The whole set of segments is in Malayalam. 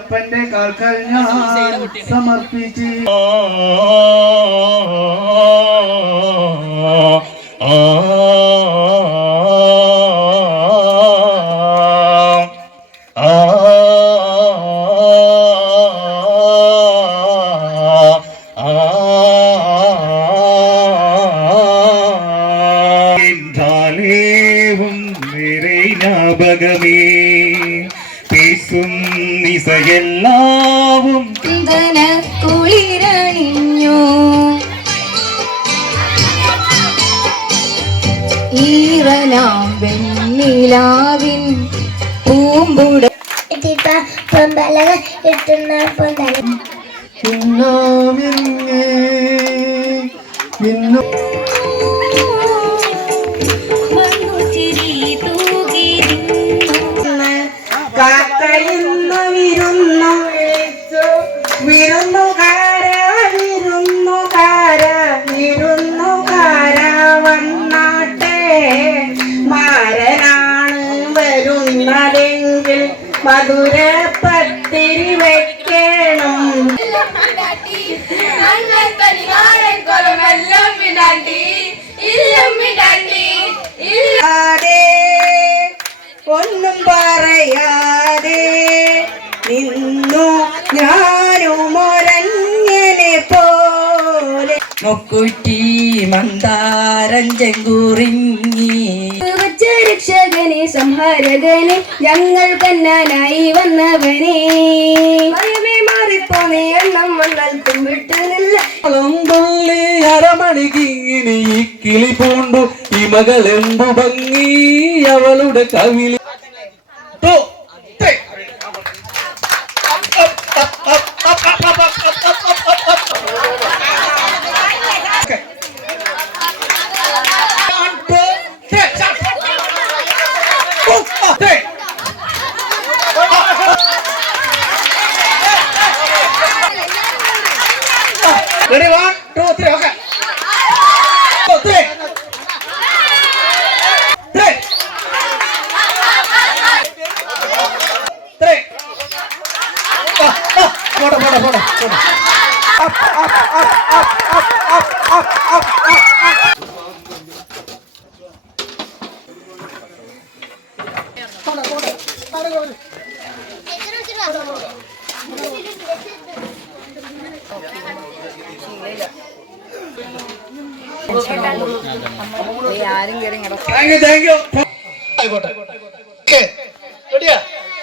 ഗുരുവായൂരപ്പന്റെ കാൽക്കൽ ഞാൻ സമർപ്പിച്ച് ും നിறை മനസ്സും നിസയെല്ലാവും ചിന്തന കുളിരണിഞ്ഞു. ഈറനാം വെണ്ണിലാവിൻ പൂമ്പുട പൊമ്പലക ഇട്ടുന്ന പൊന്തല പിന്നോ പിന്നു കാക്കയിന്ന് വിരുന്നു വിളിച്ചു വിരുന്നുകാര വിരുന്നുകാര വിരുന്നുകാര വന്നാട്ടെ മാരനാണ് വരുന്നതെങ്കിൽ മധുര പത്തിരി വെക്കണം മൊക്കുറ്റി മന്ദാരം ചെങ്കുറിങ്ങി രക്ഷകനെ സംഹാരകനെ ഞങ്ങൾ കന്നാനായി വന്നവനെ. ഭയമേ മാറിപ്പോനെ എണ്ണം വന്നാൽ തുമ്പിട്ട് നില്ല അരമണിക്കിങ്ങിനി ഈ കിളി പൂണ്ടു. ഈ മകളെമ്പു ഭംഗി അവളുടെ കവിളി.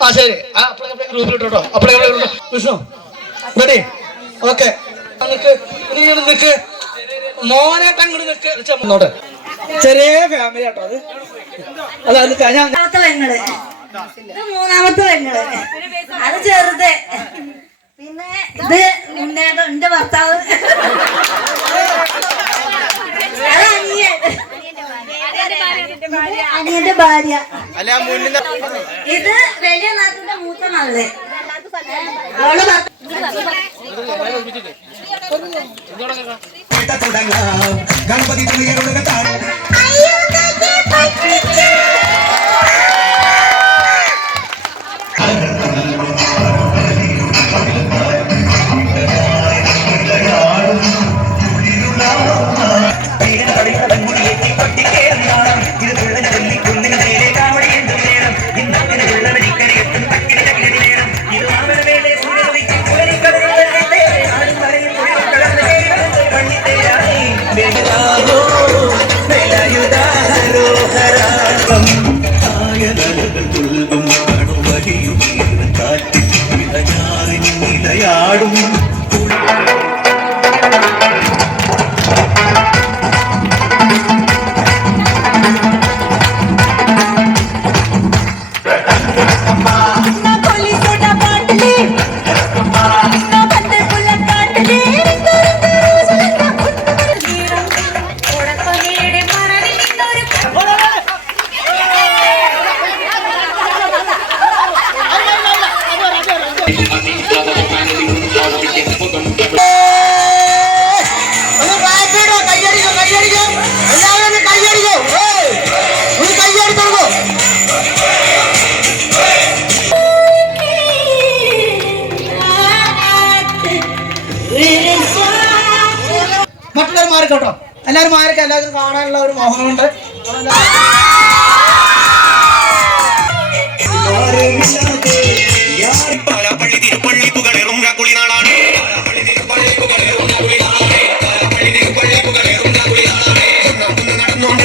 ആ ശരി. ആ അപ്പളെ ഗ്രൂപ്പിലിട്ടോ അപ്പളെ വിഷ്ണു റെഡി ഓക്കെ നിക്ക് മോനായിട്ട് അങ്ങോട്ട് ഇങ്ങോട്ട് ചെറിയ ഫാമിലി ആട്ടോ അത്. അല്ല അത് ഞാൻ മൂന്നാമത്തെ പെങ്ങൾ. ഇത് മൂന്നാമത്തെ പെങ്ങൾ. അത് ചെറുത്. പിന്നെ ഇത് ഉണ്ണേട്ട എന്റെ ഭർത്താവ്. അത് അനിയൻ. അനിയന്റെ ഭാര്യ. ഇത് വലിയ നാട്ടിന്റെ മൂത്ത മകൾ. അവൾ ഭർത്താവ് கணபதி துணியை கொடுக்கத்தான் 내게 나도 മറ്റുള്ളവർ മാറിക്കോട്ടോ. എല്ലാവരും മാറിക്ക. എല്ലാവരും കാണാനുള്ള ഒരു മോഹമുണ്ട്. Thank നാളാണ് പാലാപ്പള്ളി തിരുപ്പള്ളി പുകളേറും രാക്കുളി നാളാണ് പാലാപ്പള്ളി തിരുപ്പള്ളി പുകളേറും രാക്കുളി നാളാണ് നടന്നുകൊണ്ട്